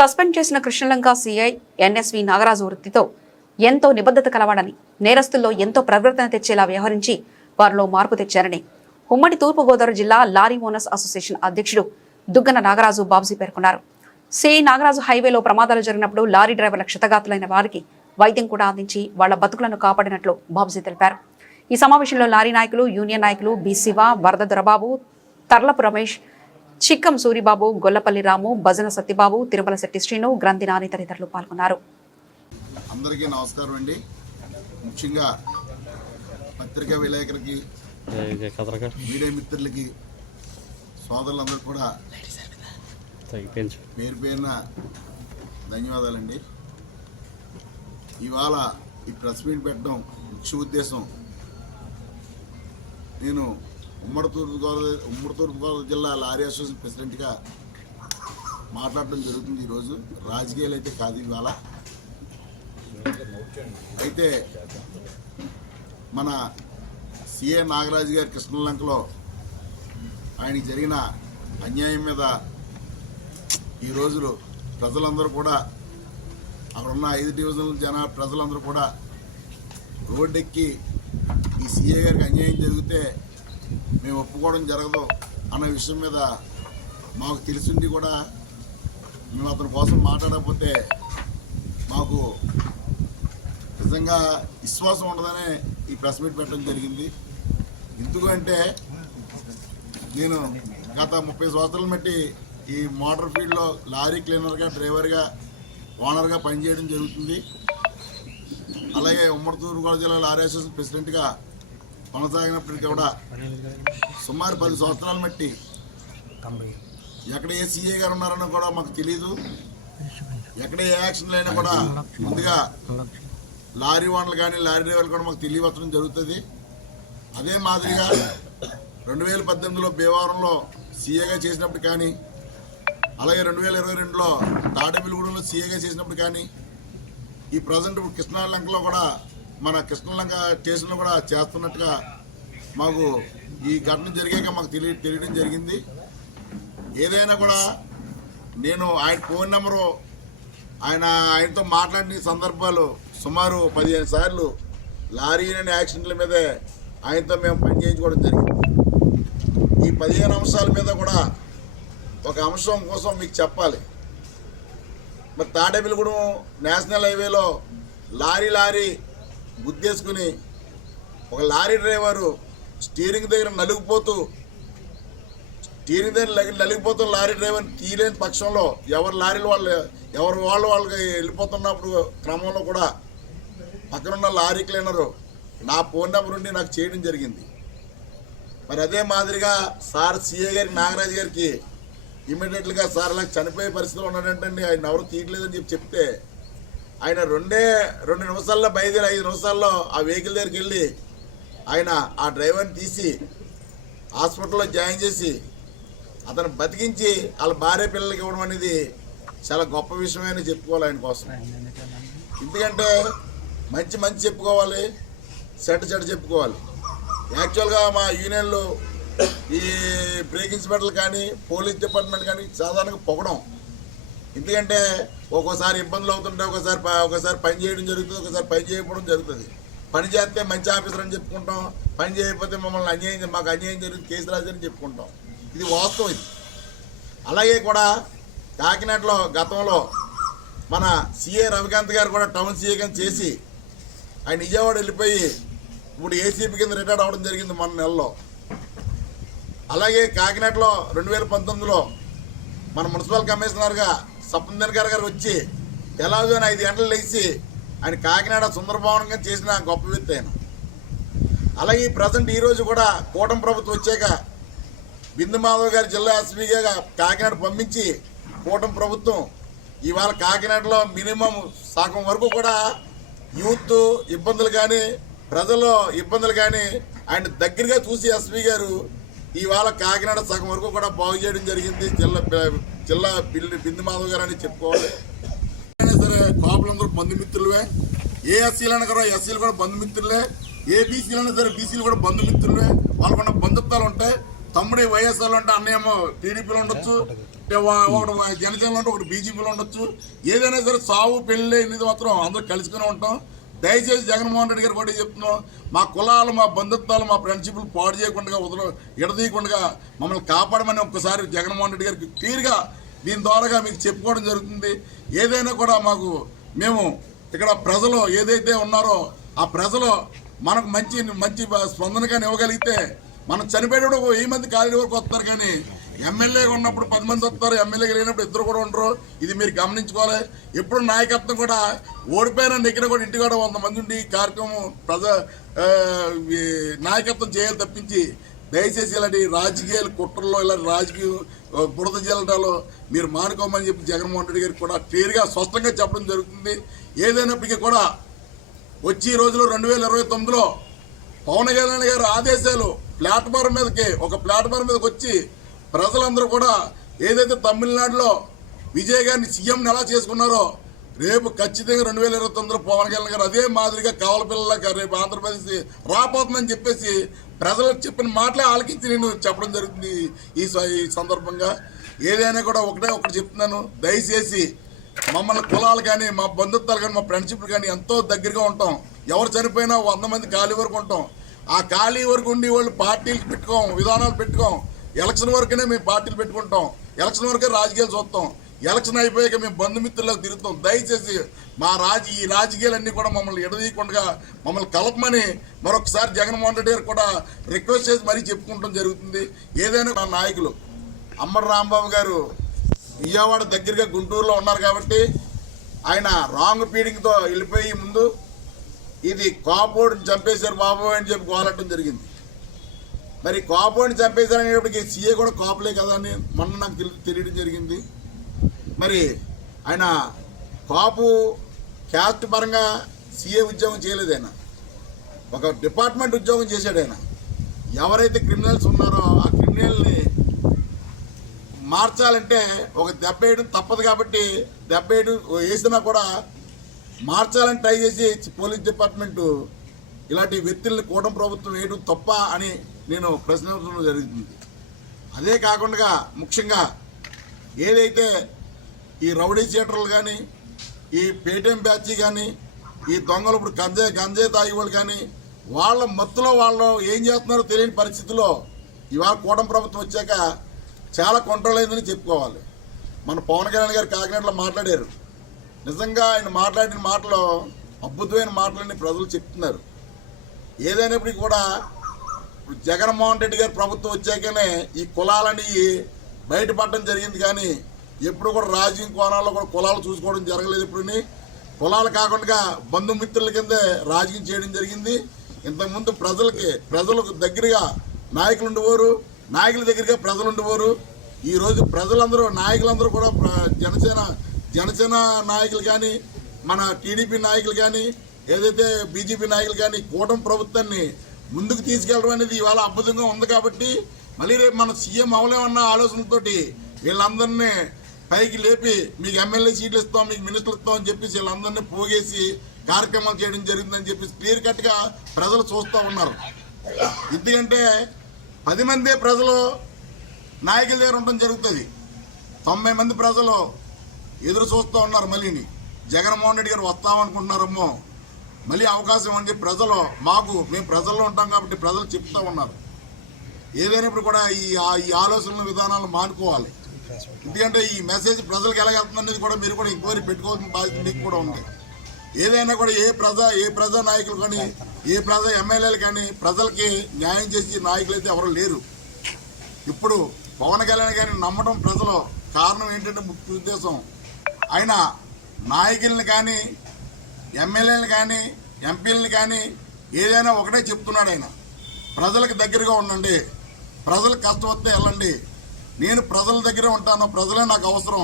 Suspend చేసిన Krishnalanka CI NSV Nagaraju వృత్తితో ఎంతో నిబద్ధత కలవాడని, నేరస్తుల్లో ఎంతో ప్రవర్తన తెచ్చేలా వ్యవహరించి వారిలో మార్పు తెచ్చారని ఉమ్మడి తూర్పుగోదావరి జిల్లా లారీ ఓనర్స్ అసోసియేషన్ అధ్యక్షుడు దుగ్గన నాగరాజు బాబ్జీ పేర్కొన్నారు. సీఐ నాగరాజు హైవేలో ప్రమాదాలు జరిగినప్పుడు లారీ డ్రైవర్ల క్షతగాతులైన వారికి వైద్యం కూడా అందించి వాళ్ల బతుకులను కాపాడినట్లు బాబ్జీ తెలిపారు. ఈ సమావేశంలో లారీ నాయకులు, యూనియన్ నాయకులు బి శివ, వరద దొరబాబు, తర్లపు రమేష్, చిక్కం సూరిబాబు, గొల్లపల్లి రాము, భజన సత్యబాబు, తిరుమల శెట్టి శ్రీను, గ్రంథి నాని తదితరులు పాల్గొన్నారు. అందరికీ నమస్కారం అండి. ముఖ్యంగా పత్రికా విలేకరులకి, మీడియా మిత్రులకి, సోదరులందరూ కూడా పేరు పేరున ధన్యవాదాలండి. ఇవాళ ఈ ప్రెస్ మీట్ పెట్టడం ముఖ్య ఉద్దేశం, నేను ఉమ్మడి తూర్పుగోదావరి జిల్లా లారీ అసోసియేషన్ ప్రెసిడెంట్గా మాట్లాడడం జరుగుతుంది. ఈరోజు రాజకీయాలు అయితే కాదు. ఇవాళ అయితే మన సిఏ నాగరాజు గారి కృష్ణలంకలో ఆయనకి జరిగిన అన్యాయం మీద ఈ రోజులు ప్రజలందరూ కూడా, అక్కడున్న 5 డివిజన్ల ప్రజలందరూ కూడా రోడ్డెక్కి ఈ సిఏ గారికి అన్యాయం జరిగితే మేము ఒప్పుకోవడం జరగదు అన్న విషయం మీద మాకు తెలిసింది కూడా మేము అతని కోసం మాట్లాడకపోతే మాకు నిజంగా విశ్వాసం ఉండదనే ఈ ప్రెస్ మీట్ పెట్టడం జరిగింది. ఎందుకంటే నేను గత 30 సంవత్సరాలు బట్టి ఈ మోటార్ ఫీల్డ్లో లారీ క్లీనర్గా, డ్రైవర్గా, ఓనర్గా పనిచేయడం జరుగుతుంది. అలాగే ఉమ్మడి తూర్పుగోదావరి జిల్లా లారీ అసోసియేషన్ ప్రెసిడెంట్గా కొనసాగినప్పటికీ కూడా సుమారు 10 సంవత్సరాలు బట్టి ఎక్కడ ఏ సీఏ గారు ఉన్నారని కూడా మాకు తెలియదు. ఎక్కడ ఏ యాక్షన్లు అయినా కూడా ముందుగా లారీ ఓనర్లు కానీ, లారీ డ్రైవర్లు కూడా మాకు తెలియవచ్చడం జరుగుతుంది. అదే మాదిరిగా 2018లో భీమవరంలో సీఏగా చేసినప్పుడు కానీ, అలాగే 2022లో తాడేపల్లిగూడెంలో సీఏగా చేసినప్పుడు కానీ, ఈ ప్రజెంట్ కృష్ణలంకలో కూడా మన కృష్ణలంక స్టేషన్లో కూడా చేస్తున్నట్టుగా మాకు ఈ ఘటన జరిగాక మాకు తెలియడం జరిగింది. ఏదైనా కూడా నేను ఆయన ఫోన్ నెంబరు, ఆయనతో మాట్లాడిన సందర్భాలు సుమారు 15 సార్లు లారీ అనే యాక్సిడెంట్ల మీదే ఆయనతో మేము పనిచేయించుకోవడం జరిగింది. ఈ 15 అంశాల మీద కూడా ఒక అంశం కోసం మీకు చెప్పాలి. మరి తాడేపల్లిగూడెం నేషనల్ హైవేలో లారీ గుద్దేసుకుని ఒక లారీ డ్రైవరు స్టీరింగ్ దగ్గర నలిగిపోతూ లారీ డ్రైవర్ని తీయలేని పక్షంలో వాళ్ళకి వెళ్ళిపోతున్నప్పుడు క్రమంలో కూడా పక్కనున్న లారీ క్లీనరు నా ఫోన్ నెంబర్ ఉండి నాకు చేయడం జరిగింది. మరి అదే మాదిరిగా సార్ సిఏ గారికి, నాగరాజు గారికి ఇమీడియట్గా సార్ నాకు చనిపోయే పరిస్థితిలో ఉన్నాడంటండి, ఆయన ఎవరు తీయట్లేదని చెప్తే ఆయన 2 నిమిషాల్లో బయలుదేరి 5 నిమిషాల్లో ఆ వెహికల్ దగ్గరికి వెళ్ళి ఆయన ఆ డ్రైవర్ని తీసి హాస్పిటల్లో జాయిన్ చేసి అతను బతికించి వాళ్ళ భార్య పిల్లలకి ఇవ్వడం అనేది చాలా గొప్ప విషయమని చెప్పుకోవాలి ఆయన కోసం. ఎందుకంటే మంచి చెప్పుకోవాలి, చెడ్డ చెప్పుకోవాలి. యాక్చువల్గా మా యూనియన్లు ఈ బ్రేక్ ఇన్స్పెక్టర్లు కానీ, పోలీస్ డిపార్ట్మెంట్ కానీ సాధారణంగా పొగడం. ఎందుకంటే ఒక్కోసారి ఇబ్బందులు అవుతుంటే ఒకసారి పని చేయడం జరుగుతుంది, ఒకసారి పని చేయకపోవడం జరుగుతుంది. పని చేస్తే మంచి ఆఫీసర్ అని చెప్పుకుంటాం, పని చేయకపోతే మమ్మల్ని మాకు అన్యాయం జరిగింది, కేసు రాజని చెప్పుకుంటాం. ఇది వాస్తవం. ఇది అలాగే కూడా కాకినాడలో గతంలో మన సిఏ రవికాంత్ గారు కూడా టౌన్ సీఏ కింద చేసి ఆయన విజయవాడ వెళ్ళిపోయి ఇప్పుడు ఏసీపీ కింద రిటైర్డ్ అవ్వడం జరిగింది మొన్న నెలలో. అలాగే కాకినాడలో 2019లో మన మున్సిపల్ కమిషనర్గా సప్నందర్ గారు వచ్చి తెల్లవారుజామున 5 గంటలు లేచి ఆయన కాకినాడ సుందరభవనంగా చేసిన గొప్ప వ్యక్తి ఆయన. అలాగే ప్రజెంట్ ఈరోజు కూడా కూటమి ప్రభుత్వం వచ్చాక బిందు మాధవ్ గారి జిల్లా ఎస్పీగా కాకినాడ పంపించి కూటమి ప్రభుత్వం ఇవాళ కాకినాడలో మినిమం సగం వరకు కూడా యూత్ ఇబ్బందులు కానీ, ప్రజల్లో ఇబ్బందులు కానీ ఆయన దగ్గరగా చూసి ఎస్పీ గారు ఇవాళ కాకినాడ సగం వరకు కూడా బాగు చేయడం జరిగింది. జిల్లా బిందు మాధవ్ గారు అని చెప్పుకోవాలి. సరే, కాపులందరూ బంధుమిత్రులే, ఏ ఎస్సీలైనా కూడా ఎస్సీలు కూడా బంధుమిత్రులే, ఏ బీసీలైనా సరే బీసీలు కూడా బంధుమిత్రులే. వాళ్ళకున్న బంధుత్వాలు ఉంటాయి. తమ్ముడి వైఎస్ఆర్లో అంటే అన్నయ్యేమో టీడీపీలో ఉండొచ్చు, ఒకటి జనసేనలో ఉంటే ఒకటి బీజేపీలో ఉండొచ్చు. ఏదైనా సరే సావు పెళ్ళి అనేది మాత్రం అందరూ కలుసుకుని ఉంటాం. దయచేసి జగన్మోహన్ రెడ్డి గారు కూడా చెప్తున్నాం, మా కులాలు, మా బంధుత్వాలు, మా ఫ్రెండ్షిప్లు పాడు చేయకుండా ఎడదీయకుండా మమ్మల్ని కాపాడమని ఒక్కసారి జగన్మోహన్ రెడ్డి గారికి క్లియర్గా దీని ద్వారాగా మీకు చెప్పుకోవడం జరుగుతుంది. ఏదైనా కూడా మేము ఇక్కడ ప్రజలు ఏదైతే ఉన్నారో ఆ ప్రజలు మనకు మంచి స్పందనగా ఇవ్వగలిగితే మనం చనిపోయేటప్పుడు 1000 మంది ఖాళీ వరకు వస్తారు, కానీ ఎమ్మెల్యేగా ఉన్నప్పుడు 10 మంది వస్తారు, ఎమ్మెల్యేగా లేనప్పుడు 2 కూడా ఉండరు. ఇది మీరు గమనించుకోవాలి. ఎప్పుడు నాయకత్వం కూడా ఓడిపోయిన నెగ్గిన కూడా ఇంటి కూడా 100 మంది ఉండి కార్యక్రమం నాయకత్వం చేయాలి తప్పించి దయచేసి ఇలాంటి రాజకీయాలు కుట్రల్లో ఇలాంటి రాజకీయ బురద జల్లడాలో మీరు మానుకోమని చెప్పి జగన్మోహన్ రెడ్డి గారికి కూడా క్లియర్గా స్పష్టంగా చెప్పడం జరుగుతుంది. ఏదైనప్పటికీ కూడా వచ్చే రోజులో 2029లో పవన్ కళ్యాణ్ గారి ఆదేశాలు ఒక ప్లాట్ఫారం మీదకి వచ్చి ప్రజలందరూ కూడా ఏదైతే తమిళనాడులో విజయ్ గారిని సీఎంని ఎలా చేసుకున్నారో రేపు ఖచ్చితంగా 2029లో పవన్ కళ్యాణ్ గారు అదే మాదిరిగా కావల పిల్లలకి రేపు ఆంధ్రప్రదేశ్ రాపోతుందని చెప్పేసి ప్రజలకు చెప్పిన మాటలే ఆలకించి నేను చెప్పడం జరుగుతుంది. ఈ సందర్భంగా ఏదైనా కూడా ఒకటి చెప్తున్నాను, దయచేసి మమ్మల్ని కులాలు కానీ, మా బంధుత్వాలు కానీ, మా ఫ్రెండ్షిప్లు కానీ ఎంతో దగ్గరగా ఉంటాం. ఎవరు చనిపోయినా 100 మంది ఖాళీ వరకు ఉంటాం. ఆ ఖాళీ వరకు ఉండి వాళ్ళు పార్టీలు పెట్టుకోం, విధానాలు పెట్టుకోం. ఎలక్షన్ వరకునే మేము పార్టీలు పెట్టుకుంటాం, ఎలక్షన్ వరకే రాజకీయాలు చూస్తాం. ఎలక్షన్ అయిపోయాక మేము బంధుమిత్రులకు తిరుగుతాం. దయచేసి ఈ రాజకీయాలన్నీ కూడా మమ్మల్ని ఎడదీయకుండా మమ్మల్ని కలపమని మరొకసారి జగన్మోహన్ రెడ్డి గారు కూడా రిక్వెస్ట్ చేసి మరీ చెప్పుకుంటాం జరుగుతుంది. ఏదైనా మా నాయకులు అమ్మడి రాంబాబు గారు విజయవాడ దగ్గరగా గుంటూరులో ఉన్నారు కాబట్టి ఆయన రాంగ్ ఫీడింగ్తో వెళ్ళిపోయి ముందు ఇది కాపోడిని చంపేశారు బాబు అని చెప్పి కోలటం జరిగింది. మరి కాపోడిని చంపేశారు అనేటప్పటికి సీఏ కూడా కాపులే కదా అని మొన్న నాకు తెలియడం జరిగింది. మరి ఆయన కాపు క్యాస్ట్ పరంగా సీఏ ఉద్యోగం చేయలేదు, ఆయన ఒక డిపార్ట్మెంట్ ఉద్యోగం చేశాడు. ఆయన ఎవరైతే క్రిమినల్స్ ఉన్నారో ఆ క్రిమినల్ని మార్చాలంటే ఒక దెబ్బ వేయడం తప్పదు కాబట్టి దెబ్బ వేసినా కూడా మార్చాలని ట్రై చేసి పోలీస్ డిపార్ట్మెంటు ఇలాంటి వ్యక్తుల్ని కూటమి ప్రభుత్వం వేయడం తప్ప అని నేను ప్రశ్నించడం జరుగుతుంది. అదే కాకుండా ముఖ్యంగా ఏదైతే ఈ రౌడీ షీటర్లు కానీ, ఈ పేటీఎం బ్యాచ్ కానీ, ఈ దొంగలు ఇప్పుడు గంజాయి తాగి వాళ్ళు కానీ వాళ్ళ మత్తులో వాళ్ళు ఏం చేస్తున్నారో తెలియని పరిస్థితిలో ఇవాళ కూటమి ప్రభుత్వం వచ్చాక చాలా కంట్రోల్ అయిందని చెప్పుకోవాలి. మన పవన్ కళ్యాణ్ గారు కాకినాడలో మాట్లాడారు. నిజంగా ఆయన మాట్లాడిన మాటలు అద్భుతమైన మాటలని ప్రజలు చెప్తున్నారు. ఏదైనప్పటికీ కూడా జగన్మోహన్ రెడ్డి గారి ప్రభుత్వం వచ్చాకనే ఈ కులాలని బయటపడడం జరిగింది, కానీ ఎప్పుడు కూడా రాజకీయ కోణాల్లో కూడా కులాలు చూసుకోవడం జరగలేదు. ఎప్పుడుని కులాలు కాకుండా బంధుమిత్రుల కిందే రాజకీయం చేయడం జరిగింది. ఇంతకుముందు ప్రజలకు దగ్గరగా నాయకులు ఉండేవారు, నాయకుల దగ్గరగా ప్రజలు ఉండేవారు. ఈరోజు ప్రజలందరూ నాయకులందరూ కూడా జనసేన నాయకులు కానీ, మన టీడీపీ నాయకులు కానీ, ఏదైతే బీజేపీ నాయకులు కానీ కూటమి ప్రభుత్వాన్ని ముందుకు తీసుకెళ్ళడం అనేది ఇవాళ అద్భుతంగా ఉంది. కాబట్టి మళ్ళీ రేపు మన సీఎం అవలేమన్న ఆలోచనతోటి వీళ్ళందరినీ పైకి లేపి మీకు ఎమ్మెల్యే సీట్లు ఇస్తాం, మీకు మినిస్టర్లు ఇస్తాం అని చెప్పేసి వీళ్ళందరినీ పోగేసి కార్యక్రమాలు చేయడం జరిగిందని చెప్పేసి క్లియర్ కట్గా ప్రజలు చూస్తూ ఉన్నారు. ఎందుకంటే 10 మందే ప్రజలు నాయకుల దగ్గర ఉండడం జరుగుతుంది, 90 మంది ప్రజలు ఎదురు చూస్తూ ఉన్నారు. మళ్ళీని జగన్మోహన్ రెడ్డి గారు వస్తామనుకుంటున్నారమ్మో, మళ్ళీ అవకాశం అంటే ప్రజలు మేము ప్రజల్లో ఉంటాం కాబట్టి ప్రజలు చెప్తూ ఉన్నారు. ఏదైనప్పుడు కూడా ఈ ఆలోచనల విధానాలు మానుకోవాలి. ఎందుకంటే ఈ మెసేజ్ ప్రజలకు ఎలా వెళ్తుంది అనేది కూడా మీరు కూడా ఎంక్వైరీ పెట్టుకోవాల్సిన బాధ్యత మీకు కూడా ఉంది. ఏదైనా కూడా ఏ ప్రజా నాయకులు కానీ, ఏ ప్రజా ఎమ్మెల్యేలు కానీ ప్రజలకి న్యాయం చేసే నాయకులు అయితే ఎవరు లేరు. ఇప్పుడు పవన్ కళ్యాణ్ గారిని నమ్మడం ప్రజలు కారణం ఏంటంటే ముఖ్య ఉద్దేశం, ఆయన నాయకుల్ని కానీ, ఎమ్మెల్యేలు కానీ, ఎంపీలని కానీ ఏదైనా ఒకటే చెప్తున్నాడు. ఆయన ప్రజలకు దగ్గరగా ఉండండి, ప్రజలకు కష్టం వస్తే వెళ్ళండి, నేను ప్రజల దగ్గర ఉంటాను, ప్రజలే నాకు అవసరం,